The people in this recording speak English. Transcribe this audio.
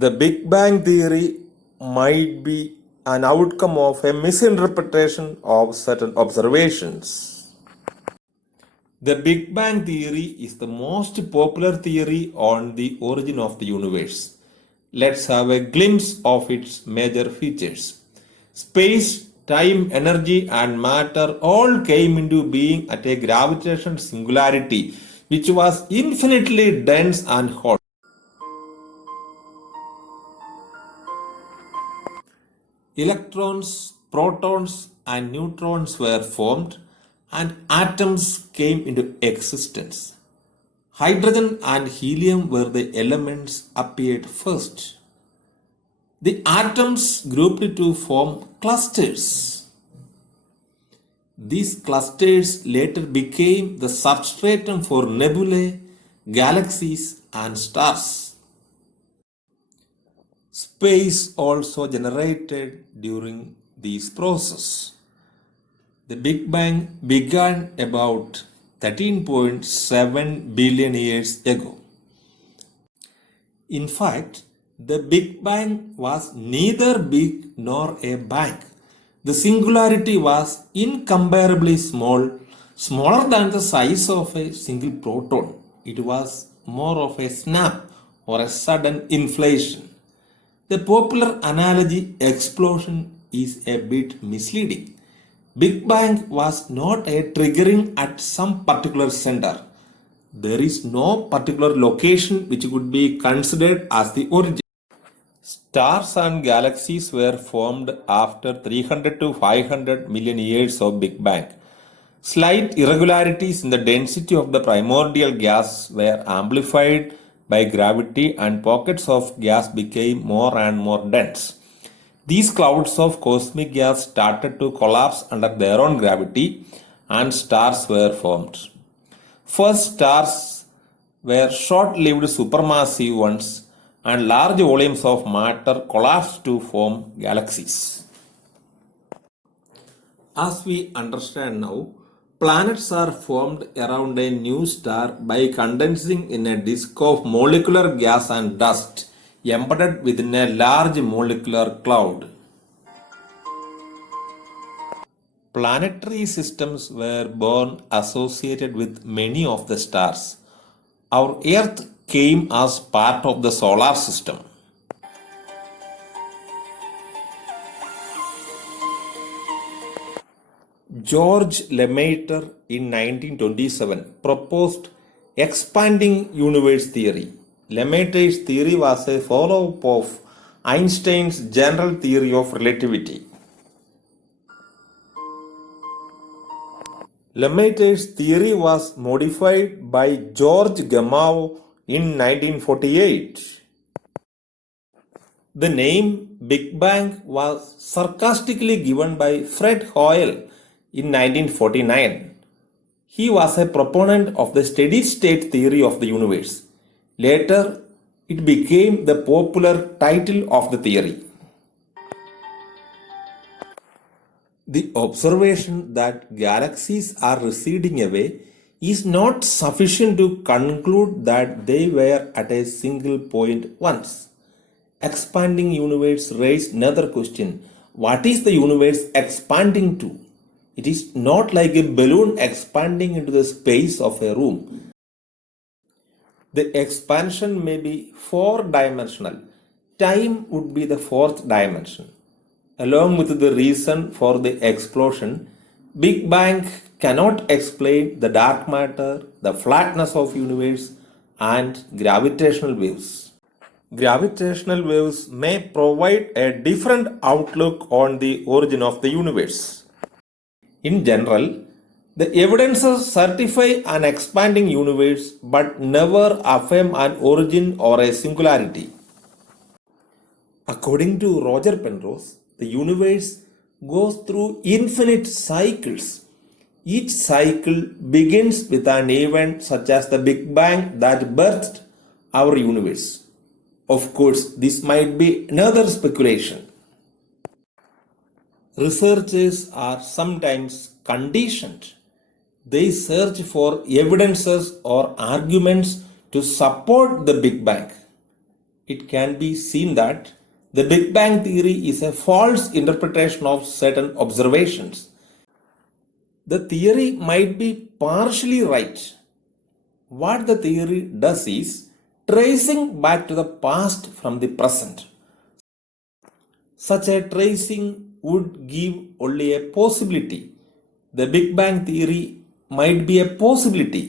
The Big Bang theory might be an outcome of a misinterpretation of certain observations. The Big Bang theory is the most popular theory on the origin of the universe. Let's have a glimpse of its major features. Space, time, energy, and matter all came into being at a gravitational singularity which was infinitely dense and hot. Electrons, protons, and neutrons were formed, and atoms came into existence. Hydrogen and helium were the elements appeared first. The atoms grouped to form clusters. These clusters later became the substratum for nebulae, galaxies, and stars. Space also generated during this process. The Big Bang began about 13.7 billion years ago. In fact, the Big Bang was neither big nor a bang. The singularity was incomparably small, smaller than the size of a single proton. It was more of a snap or a sudden inflation. The popular analogy explosion is a bit misleading. Big Bang was not a triggering at some particular center. There is no particular location which could be considered as the origin. Stars and galaxies were formed after 300 to 500 million years of Big Bang. Slight irregularities in the density of the primordial gas were amplified by gravity, and pockets of gas became more and more dense. These clouds of cosmic gas started to collapse under their own gravity, and stars were formed. First stars were short-lived supermassive ones, and large volumes of matter collapsed to form galaxies. As we understand now, planets are formed around a new star by condensing in a disk of molecular gas and dust embedded within a large molecular cloud. Planetary systems were born associated with many of the stars. Our Earth came as part of the solar system. George Lemaitre in 1927 proposed expanding universe theory. Lemaitre's theory was a follow-up of Einstein's general theory of relativity. Lemaitre's theory was modified by George Gamow in 1948. The name Big Bang was sarcastically given by Fred Hoyle in 1949. He was a proponent of the steady-state theory of the universe. Later, it became the popular title of the theory. The observation that galaxies are receding away is not sufficient to conclude that they were at a single point once. Expanding universe raised another question. What is the universe expanding to? It is not like a balloon expanding into the space of a room. The expansion may be four-dimensional. Time would be the fourth dimension. Along with the reason for the explosion, Big Bang cannot explain the dark matter, the flatness of universe, and gravitational waves. Gravitational waves may provide a different outlook on the origin of the universe. In general, the evidences certify an expanding universe but never affirm an origin or a singularity. According to Roger Penrose, the universe goes through infinite cycles. Each cycle begins with an event such as the Big Bang that birthed our universe. Of course, this might be another speculation. Researchers are sometimes conditioned. They search for evidences or arguments to support the Big Bang. it can be seen that the Big Bang theory is a false interpretation of certain observations. The theory might be partially right. What the theory does is tracing back to the past from the present. Such a tracing would give only a possibility. The Big Bang theory might be a possibility,